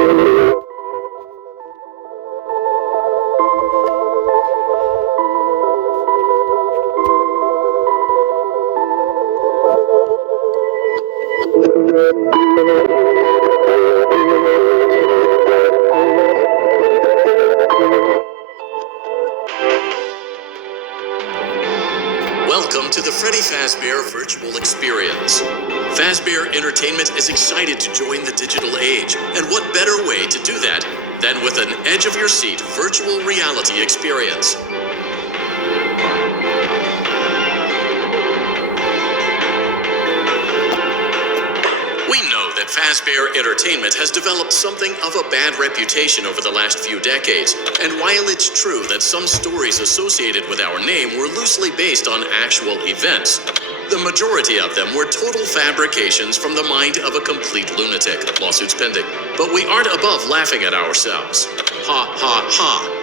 Welcome to the Freddy Fazbear Virtual Experience. Fazbear Entertainment is excited to join the digital age, and what better way to do that than with an edge-of-your-seat virtual reality experience. We know that Fazbear Entertainment has developed something of a bad reputation over the last few decades, and while it's true that some stories associated with our name were loosely based on actual events, the majority of them were total fabrications from the mind of a complete lunatic. Lawsuits pending. But we aren't above laughing at ourselves. Ha ha ha.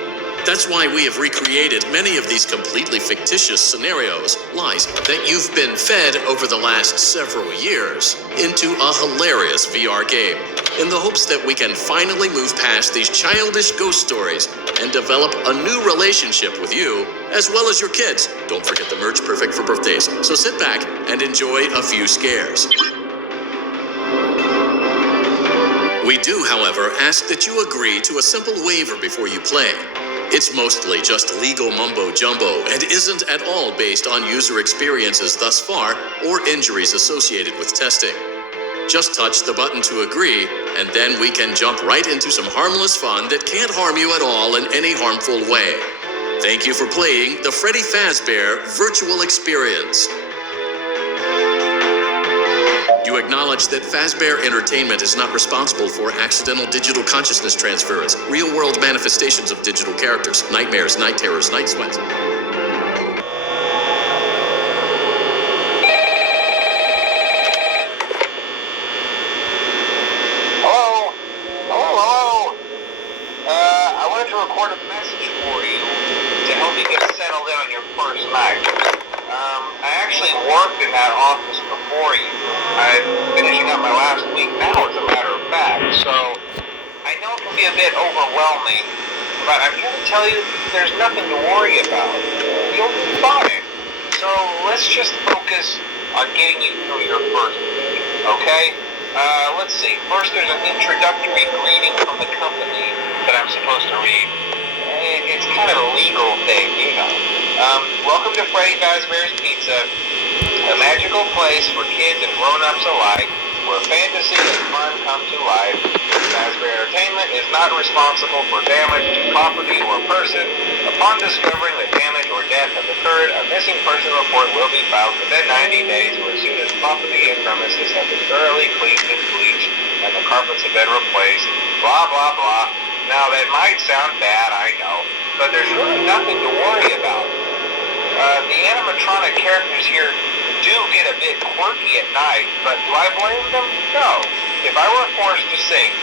That's why we have recreated many of these completely fictitious scenarios, lies, that you've been fed over the last several years into a hilarious VR game, in the hopes that we can finally move past these childish ghost stories and develop a new relationship with you, as well as your kids. Don't forget the merch, perfect for birthdays. So sit back and enjoy a few scares. We do, however, ask that you agree to a simple waiver before you play. It's mostly just legal mumbo-jumbo and isn't at all based on user experiences thus far or injuries associated with testing. Just touch the button to agree, and then we can jump right into some harmless fun that can't harm you at all in any harmful way. Thank you for playing the Freddy Fazbear Virtual Experience. You acknowledge that Fazbear Entertainment is not responsible for accidental digital consciousness transference, real-world manifestations of digital characters, nightmares, night terrors, night sweats. Hello? Hello? I wanted to record a message for you to help you get settled in on your first night. I actually worked in that office before you. I'm finishing up my last week now, as a matter of fact, so I know it can be a bit overwhelming, but I'm here to tell you there's nothing to worry about. You'll be fine. So let's just focus on getting you through your first week, okay? Let's see. First, there's an introductory greeting from the company that I'm supposed to read. It's kind of a legal thing, you know. Welcome to Freddy Fazbear's Pizza, a magical place for kids and grown-ups alike, where fantasy and fun come to life. Fazbear Entertainment is not responsible for damage to property or person. Upon discovering that damage or death has occurred, a missing person report will be filed within 90 days or as soon as property and premises have been thoroughly cleaned and bleached and the carpets have been replaced. Blah, blah, blah. Now, that might sound bad, I know, but there's really nothing to worry about. The animatronic characters here do get a bit quirky at night, but do I blame them? No. If I were forced to sing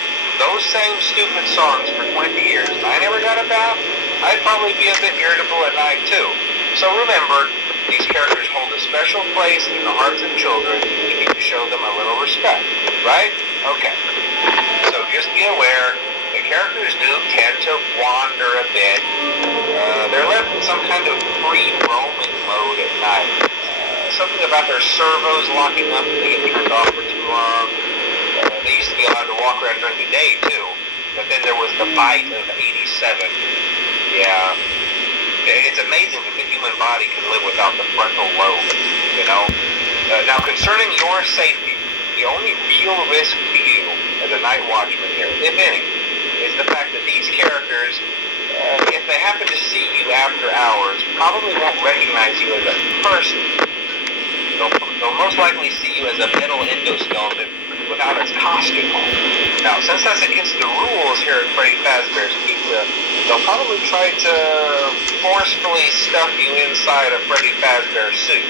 those same stupid songs for 20 years and I never got a bath, I'd probably be a bit irritable at night too. So remember, these characters hold a special place in the hearts of children, and you need to show them a little respect, right? Okay. So just be aware, the characters do tend to wander a bit. They're left in some kind of free roaming mode at night. Something about their servos locking up and they get turned off for too long. They used to be allowed to walk around during the day too, but then there was the bite of 87. Yeah. It's amazing that the human body can live without the frontal lobe, you know? Now, concerning your safety, the only real risk to you as a night watchman here, if any, is the fact that these characters, if they happen to see you after hours, probably won't recognize you as a person. They'll most likely see you as a metal endoskeleton without its costume on. Now, since that's against the rules here at Freddy Fazbear's Pizza, they'll probably try to forcefully stuff you inside a Freddy Fazbear suit.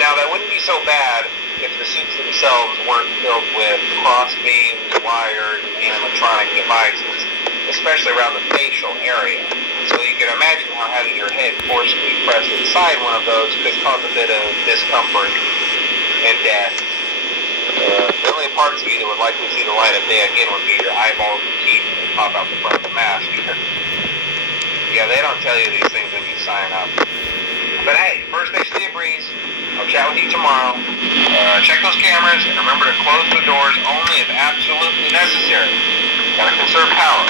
Now, that wouldn't be so bad if the suits themselves weren't filled with crossbeams, wires, and animatronic devices, especially around the facial area. So you can imagine how having your head forcibly pressed inside one of those could cause a bit of discomfort and death. The only parts of you that would likely see the light of day again would be your eyeballs and teeth that pop out the front of the mask. Yeah, they don't tell you these things when you sign up. But hey, first station of breeze. I'll chat with you tomorrow. Check those cameras and remember to close the doors only if absolutely necessary. Gotta conserve power.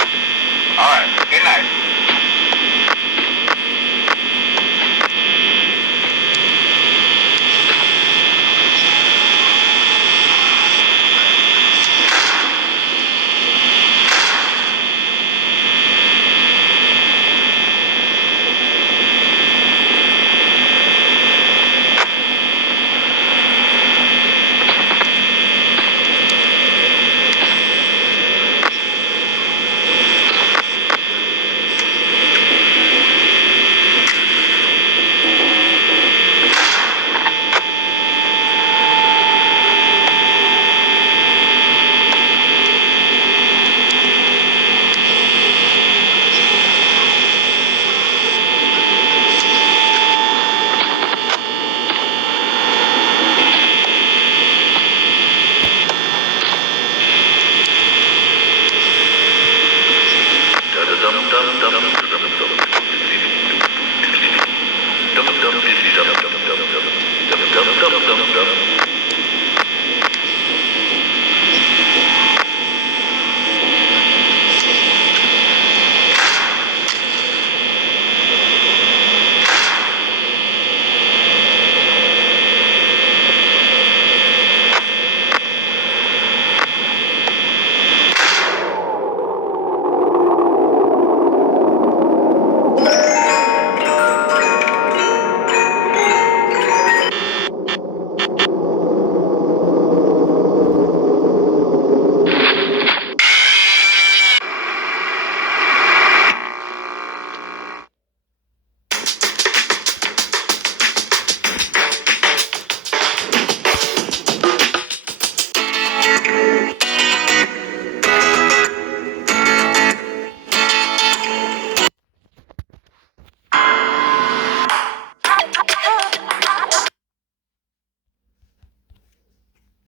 Alright, good night. Dum dum dum dum.